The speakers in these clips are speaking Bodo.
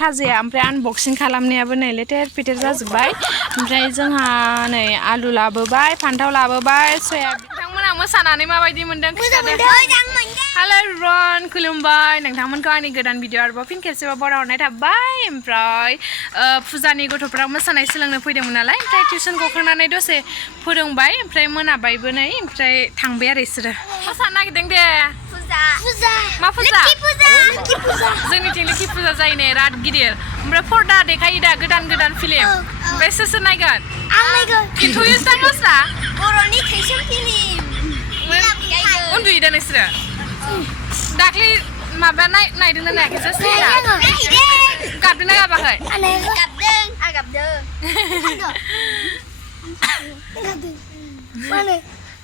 खाजाया ओमफ्राय आनबक्सिं खालामनायाबो नै लेथेर फेथेर जाजोब्बाय ओमफ्राय जोंहा नै आलु लाबोबाय फान्थाव लाबोबाय सयाबिन नोंथांमोना मोसानानै माबायदि मोनदों हेल' एभ्रिवान खुलुमबाय नोंथांमोनखौ आंनि गोदान भिडिअ आरोबाव फिन खेबसेबाव बरायहरनाय थाबाय ओमफ्राय फुजानि गथ'फोरा मोसानाय सोलोंनो फैदोंमोन नालाय ओमफ्राय टिउसन गखांनानै दसे फोरोंबाय ओमफ्राय मोनाबायबो नै ओमफ्राय थांबाय आरो बिसोरो मोसानो नागिरदों दे मा फुजा जोंनिथिं लोखि फुजा जायो नै रात गिदिर ओमफ्राय पर्दा देखायो दा गोदान गोदान फिल्म ओमफ्राय सोर सोर नायगोन खिन्थुयोसो नोंस्रा बर'नि खैसोम फिल्म उन्दुयो दा नोंसोरो दाख्लै माबा नायदोंना नायाखैसो सिनेमा गाबदोंना गाबाखै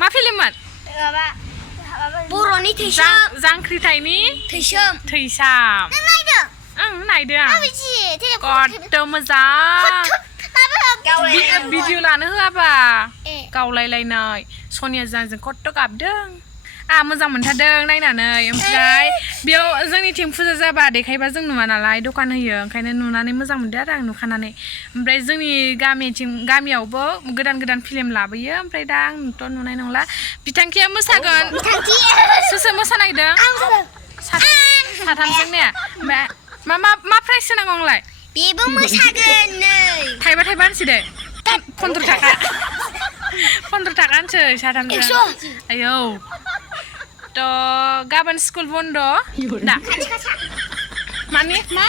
मा फिल्ममोन बर'नि थैसाम जांख्रिथायनि थैसाम ओं नायदों आं कत' मोजां भिडिअ लानो होआबा गावलायलायनाय सनिया जांजों कत' गाबदों आंहा मोजां मोनथारदों नायनानै ओमफ्राय बेयाव जोंनिथिं फुजा जाबा देखायबा जों नुवा नालाय दखान होयो ओंखायनो नुनानै मोजां मोनदों आरो आं नुखानानै ओमफ्राय जोंनि गामियावबो गोदान गोदान फिल्म लाबोयो ओमफ्राय दा आंथ' नुनाय नंला बिथांखिया मोसागोन सोर सोर मोसानायदों साथामजों ने मा प्राइस होनांगौ आंलाय बेबो मोसागोन नै थाइबा होनसै दे 15 थाखा 15 थाखा होनसै साथामजों आयौ थ' गाबोन स्कुल बन्द दा माने मा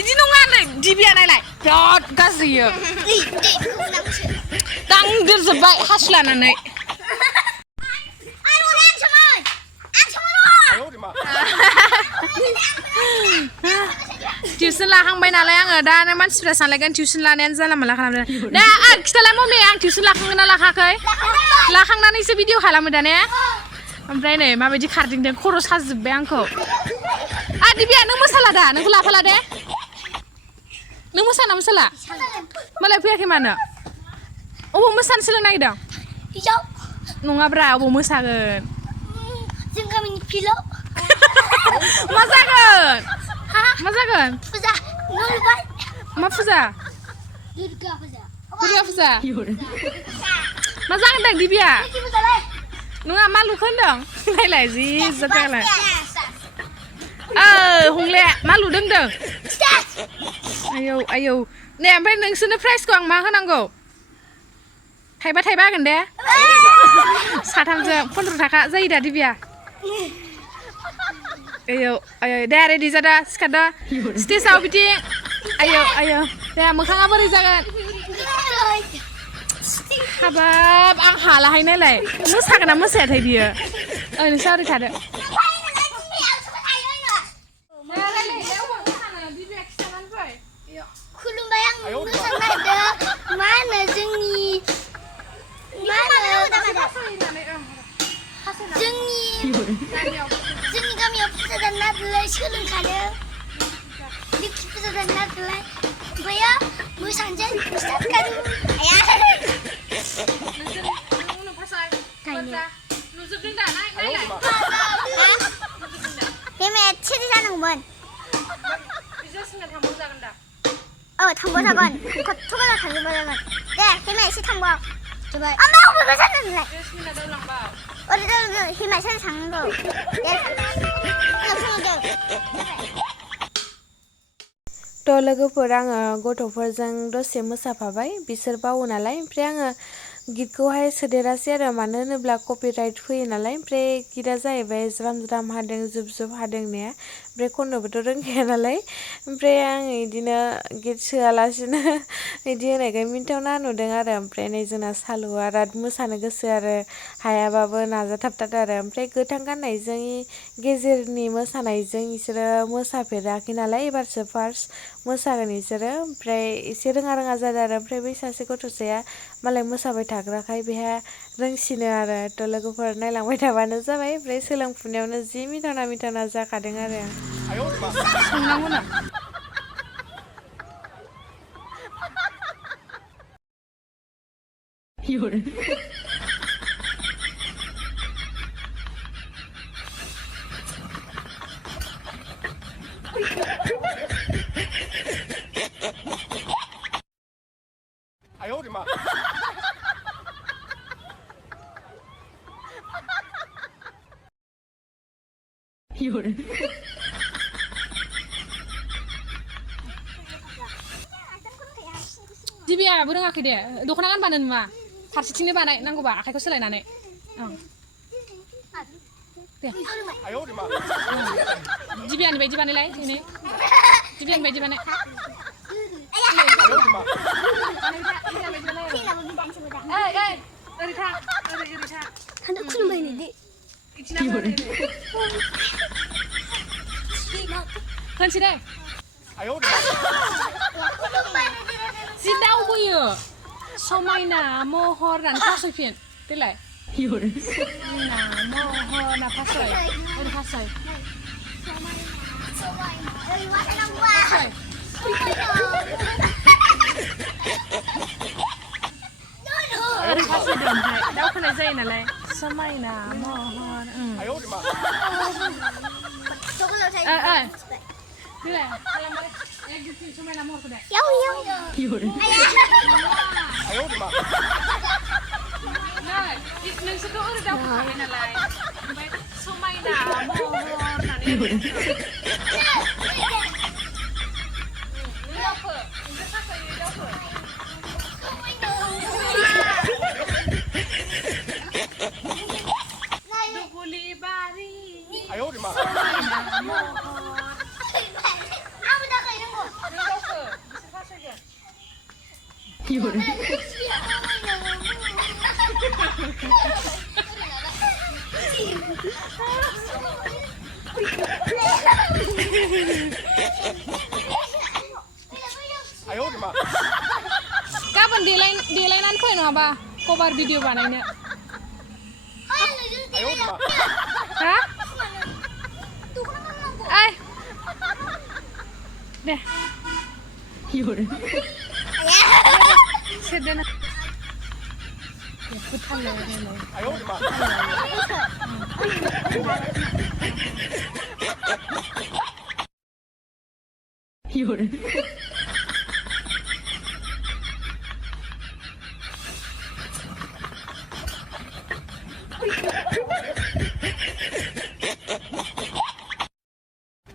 इदि नङा नै दिबिया नायलाय बिराद गाज्रियो दांदेरजोब्बाय हासु लानानै टिउसन लाखांबाय नालाय आङो दा मानसिफ्रा सानलायगोन टिउसन लानायानो जाला माला खालामदों दा आं खिथालाय मम्मी आं टिउसन लाखांगोन ना लाखाखै लाखांनानैसो भिडिअ खालामो दा ने ओमफ्राय नै माबायदि खारदिंदों खर' साजोब्बाय आंखौ दिबिया नों मोसाला दा नोंखौ लाफाला दे नों मोसाला मालाय फैयाखै मानो अबाव मोसानो सोलोंनो नागिरदों नङाब्रा अबाव मोसागोन जों गामिनि फिल्डआव मा जागोन फुजा मा फुजा दुर्गा फुजा मा जागोन दां दिबिया नङा मा लुखो होनदों नायलाय जि जालाय हंले मा लुदों आयौ दे ओमफ्राय नोंसोरनो प्राइजखौ आं मा होनांगौ थाइबा होगोन दे साथामजों 15 थाखा जायो दा दिबिया आयौ दे रेडि जादा सिखारदा स्टेजआव बिदि आयौ दे मोखाङा बोरै जागोन हाबाब आं हालाहाय नायलाय मोसागोन ना मोसायाथाय बियो नोंसोर ओरै थादो खुलुमबाय आं मोसानो नागिरदों मा होनो जोंनि गामियाव फुजा जानो नागिरलाय सोलोंखानो लोखि फुजा जानो नागिरलाय ओमफ्रायो मोसानोसै स्टार्ट खालामो सेरि जानांगौमोन थांबा जागोन खथ' गोजान थांजोबा जागोन दे हिमा एसे थांबाव जोबाय ओमफ्राय अबेबा जानो नोंलाय ओरै हिमा एसे थांनांगौ थ' लोगोफोर आङो गथ'फोरजों दसे मोसाफाबाय बिसोर बावो नालाय ओमफ्राय आङो गितखौहाय सोदेरासै आरो मानो होनोब्ला कपिराइट फैयो नालाय ओमफ्राय गितआ जाहैबाय ज्राम हादों जुब हादों ने ओमफ्राय खननोबोथ' रोंखाया नालाय ओमफ्राय आं बिदिनो गित सोआलासिनो बिदि होनायखाय मिन्थावना नुदों आरो ओमफ्राय नै जोंना सालुआ राद मोसानो गोसो आरो हायाबाबो नाजाथाबथारो आरो ओमफ्राय गोथां गाननायजों गेजेरनि मोसानायजों बिसोरो मोसाफेराखै नालाय एबारसो फार्स्ट मोसागोन बिसोरो ओमफ्राय एसे रोङा जादों आरो ओमफ्राय बै सासे गथ'साया मालाय मोसाबाय थाग्राखाय बेहा रोंसिनो आरो थ' लोगोफोर नायलांबाय थाबानो जाबाय ओमफ्राय सोलोंफुनायावनो जि मिथावना जाखादों आरो संनांगौ ना 哎呦我的妈！ Jibiya रोङाखै दे दख'ना गानबानो नुवा फारसेथिंनो बानाय नांगौबा आखाइखौ सोलायनानै दे 哎呦我的妈！ जिबियानि बायदि बानायलाय दिनै जिबियानि बायदि बानाय 哎呦我的妈！ ओइ ओरै थां ओरै थां 한대 खुलुमबायनि खनसे दे 哎呦我的妈！ जि दावबोयो समायना महर होननानै फासयफिन देलाय समायना महर होनना फासय ओरै फासय फासय ओरै फासयदो ओमफ्राय दावखोनाय जायो नालाय समायना महर 哎呦我的妈！ देलाय खालामबाय एकदम समायना महरखौ दे 有 哎呦我的妈！ नै नोंसोरथ' ओरै दावखोखाबाय नालाय ओमफ्य समायना महर होननानै दावखो नोंसोर फासयनो दावखो दुब्लि बारि 哎呦我的妈！ समायना महर 아무나 이런 거 नों दावखो बिसोर फासयगोन哎呦我的妈！ गाबोन देलायनानै फै नङाबा कभार भिडिअ बानायनो 哎呦我的妈！ हा ओइ दे सेरदोना फोथारलाय 哎呦我的妈！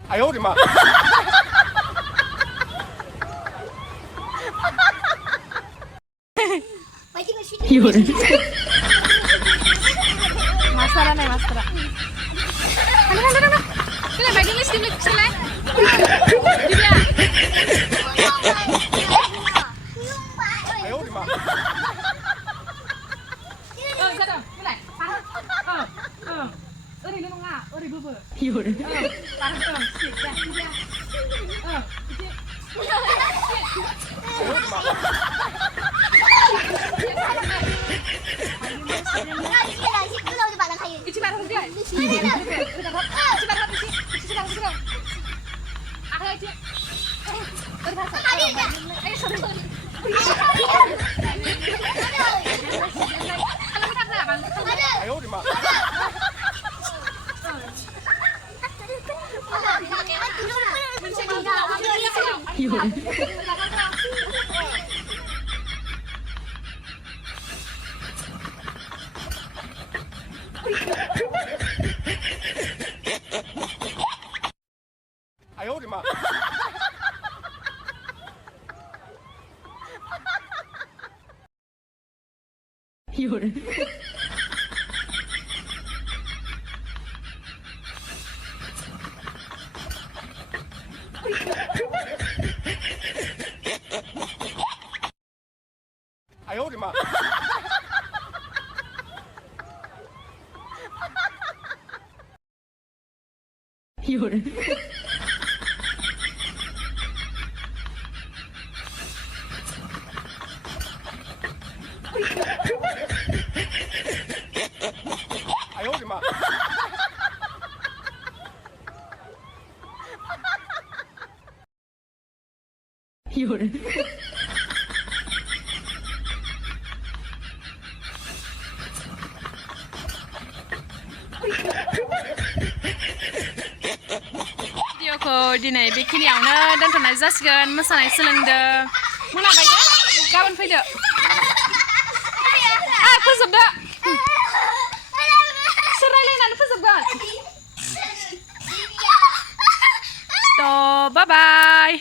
哎呦我的妈！ Masalah nih masalah. Kalian bagi list di sini. Dia. 哎呦我的妈！ Sadar, mulai. Ini nunga, ini bubur. Paham, sip, dah, dia. 哎呦我的妈！ Ichi baru dia. Ichi baru habis. Ichi baru. Ayo Ichi. Ayo sorry. Kalau kita apa? 哎呦我的妈！ 哎呦我的妈！ 哎呦我的妈！ 哎呦我的妈！ Videoku भिडिअखौ दिनै बेखिनियावनो दोनथ'नाय जासिगोन मोसानाय सोलोंदों मोनाबाय दे गाबोन फैदो फोजोबदो सोर रायलायनानै फोजोबगोन थ' बाय बाय